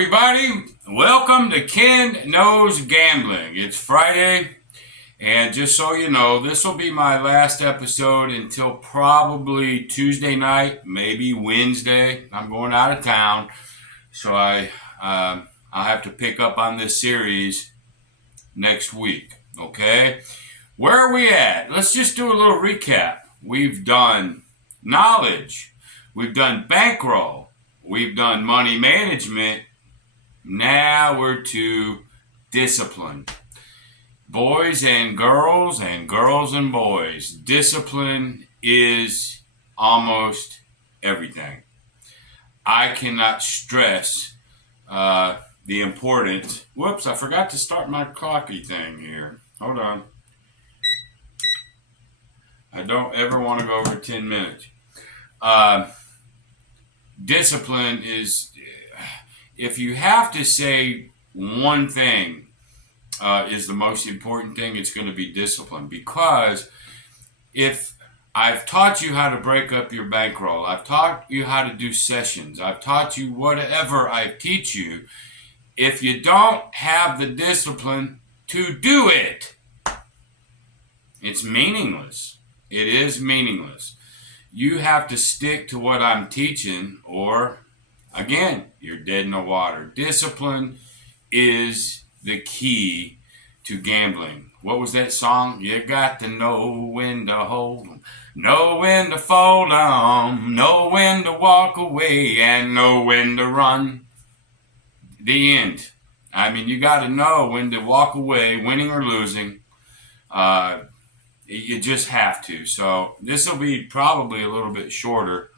everybody. Welcome to Ken Knows Gambling. It's Friday, and just so you know, this will be my last episode until probably Tuesday night, maybe Wednesday. I'm going out of town, so I'll have to pick up on this series next week. Okay, where are we at? Let's just do a little recap. We've done knowledge, we've done bankroll, we've done money management. Now we're to discipline. Boys and girls and boys. Discipline is almost everything. I cannot stress the importance. Whoops, I forgot to start my clocky thing here. Hold on. I don't ever want to go over 10 minutes. Discipline is... If you have to say one thing is the most important thing, it's going to be discipline. Because if I've taught you how to break up your bankroll, I've taught you how to do sessions, I've taught you whatever I teach you, if you don't have the discipline to do it, it's meaningless. It is meaningless. You have to stick to what I'm teaching, or again, you're dead in the water. Discipline is the key to gambling. What was that song? You got to know when to hold 'em, know when to fold 'em, know when to walk away, and know when to run. The end. I mean, you got to know when to walk away, winning or losing. You just have to. So this will be probably a little bit shorter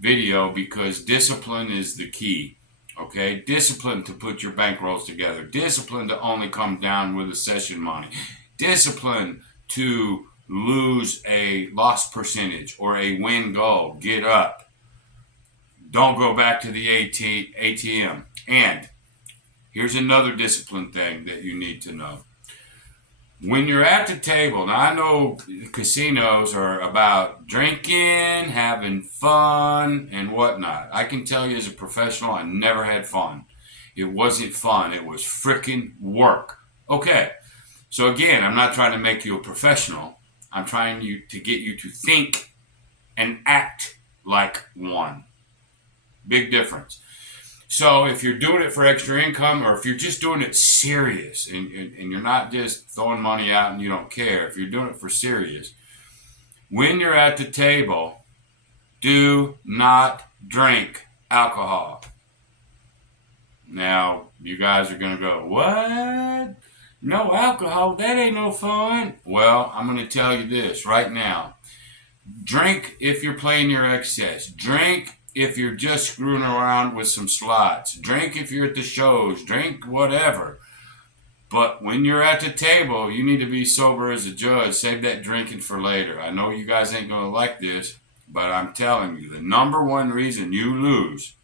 video because discipline is the key. Okay, discipline to put your bankrolls together, discipline to only come down with a session money, discipline to lose a loss percentage or a win goal. Get up, don't go back to the ATM. And here's another discipline thing that you need to know. When you're at the table, now I know casinos are about drinking, having fun, and whatnot. I can tell you as a professional, I never had fun. It wasn't fun. It was freaking work. Okay, so again, I'm not trying to make you a professional. I'm trying to get you to think and act like one. Big difference. So if you're doing it for extra income, or if you're just doing it serious and you're not just throwing money out and you don't care, if you're doing it for serious, when you're at the table, do not drink alcohol. Now, you guys are going to go, what? No alcohol? That ain't no fun. Well, I'm going to tell you this right now. Drink if you're playing your excess. Drink if you're just screwing around with some slots. Drink if you're at the shows. Drink whatever. But when you're at the table, you need to be sober as a judge. Save that drinking for later. I know you guys ain't going to like this, but I'm telling you, the number one reason you lose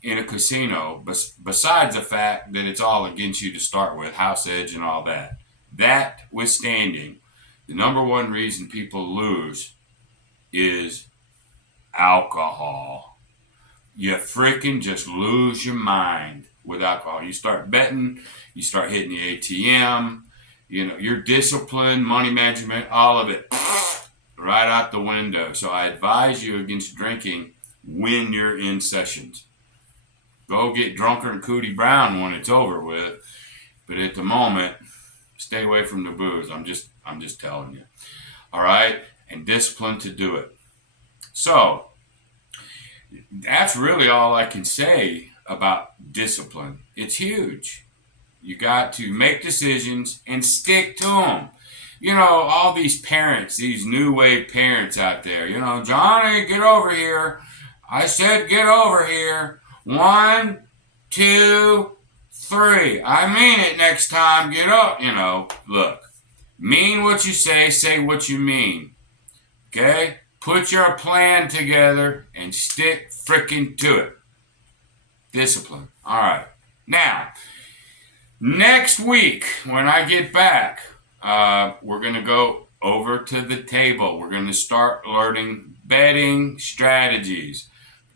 in a casino, besides the fact that it's all against you to start with, house edge and all that, that withstanding, the number one reason people lose is alcohol. You freaking just lose your mind with alcohol. You start betting, you start hitting the ATM, your discipline, money management, all of it right out the window. So I advise you against drinking when you're in sessions. Go get drunker than Cootie Brown when it's over with, but at the moment, stay away from the booze. I'm just telling you. All right? And discipline to do it. So that's really all I can say about discipline. It's huge. You got to make decisions and stick to them. All these parents, these new wave parents out there, Johnny, get over here. I said get over here. 1, 2, 3. I mean it next time. Get up. Look, mean what you say what you mean. Okay? Put your plan together and stick freaking to it. Discipline. All right. Now, next week when I get back, we're going to go over to the table. We're going to start learning betting strategies.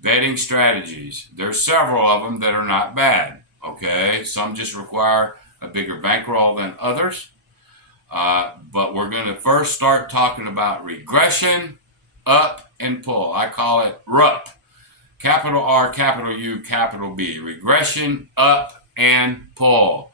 There's several of them that are not bad. Okay, some just require a bigger bankroll than others. But we're going to first start talking about regression, up, and pull. I call it RUP. Capital R, capital U, capital B. Regression, up, and pull.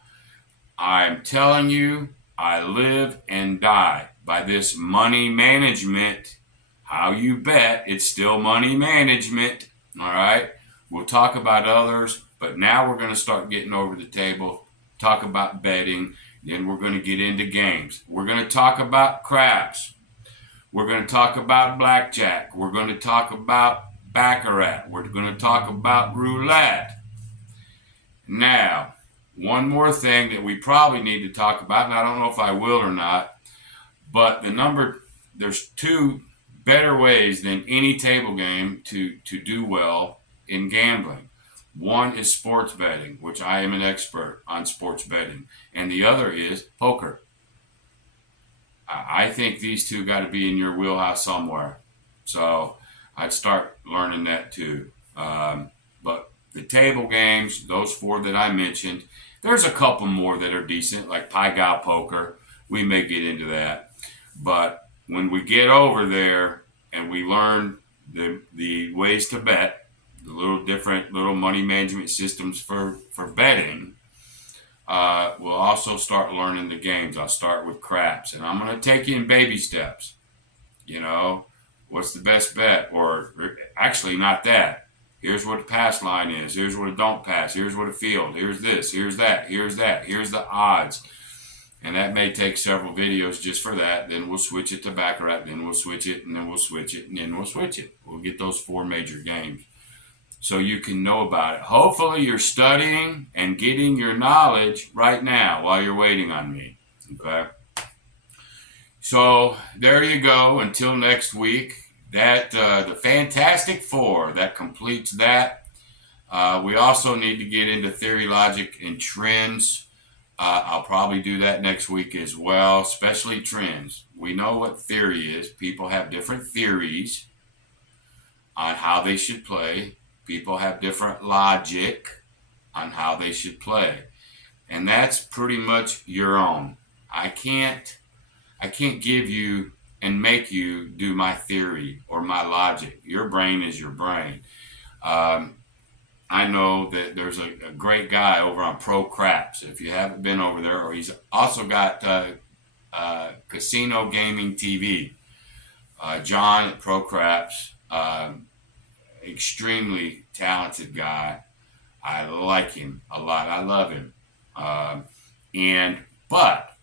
I'm telling you, I live and die by this money management. How you bet, it's still money management. All right. We'll talk about others, but now we're going to start getting over the table, talk about betting. Then we're going to get into games. We're going to talk about craps. We're going to talk about blackjack. We're going to talk about baccarat. We're going to talk about roulette. Now, one more thing that we probably need to talk about, and I don't know if I will or not, but there's two better ways than any table game to do well in gambling. One is sports betting, which I am an expert on sports betting, and the other is poker. I think these two got to be in your wheelhouse somewhere. So I'd start learning that too. But the table games, those four that I mentioned, there's a couple more that are decent, like Pai Gow poker. We may get into that. But when we get over there and we learn the ways to bet, the little different little money management systems for betting, we'll also start learning the games. I'll start with craps, and I'm going to take you in baby steps. You know, what's the best bet? Or actually, not that. Here's what a pass line is. Here's what a don't pass. Here's what a field. Here's this. Here's that. Here's that. Here's the odds. And that may take several videos just for that. Then we'll switch it to baccarat. Then we'll switch it, and then we'll switch it, and then we'll switch it. We'll get those four major games so you can know about it. Hopefully you're studying and getting your knowledge right now while you're waiting on me. Okay? So there you go. Until next week. That the Fantastic Four, that completes that. We also need to get into theory, logic, and trends. I'll probably do that next week as well, especially trends. We know what theory is. People have different theories on how they should play. People have different logic on how they should play. And that's pretty much your own. I can't give you and make you do my theory or my logic. Your brain is your brain. I know that there's a great guy over on Pro Craps. If you haven't been over there, or he's also got Casino Gaming TV. John at Pro Craps, extremely talented guy. I like him a lot. I love him. But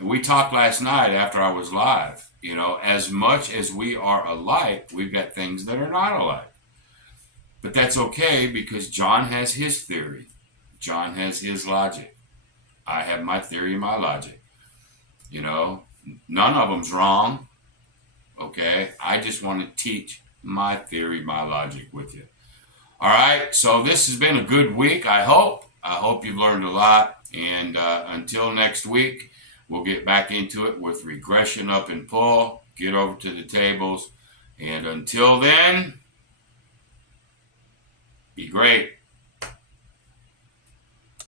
we talked last night after I was live. You know, as much as we are alike, we've got things that are not alike. But that's okay because John has his theory. John has his logic. I have my theory and my logic. You know, none of them's wrong. Okay? I just want to teach my theory, my logic with you. All right? So this has been a good week, I hope. I hope you've learned a lot. And until next week, we'll get back into it with regression, up, and pull. Get over to the tables. And until then, be great.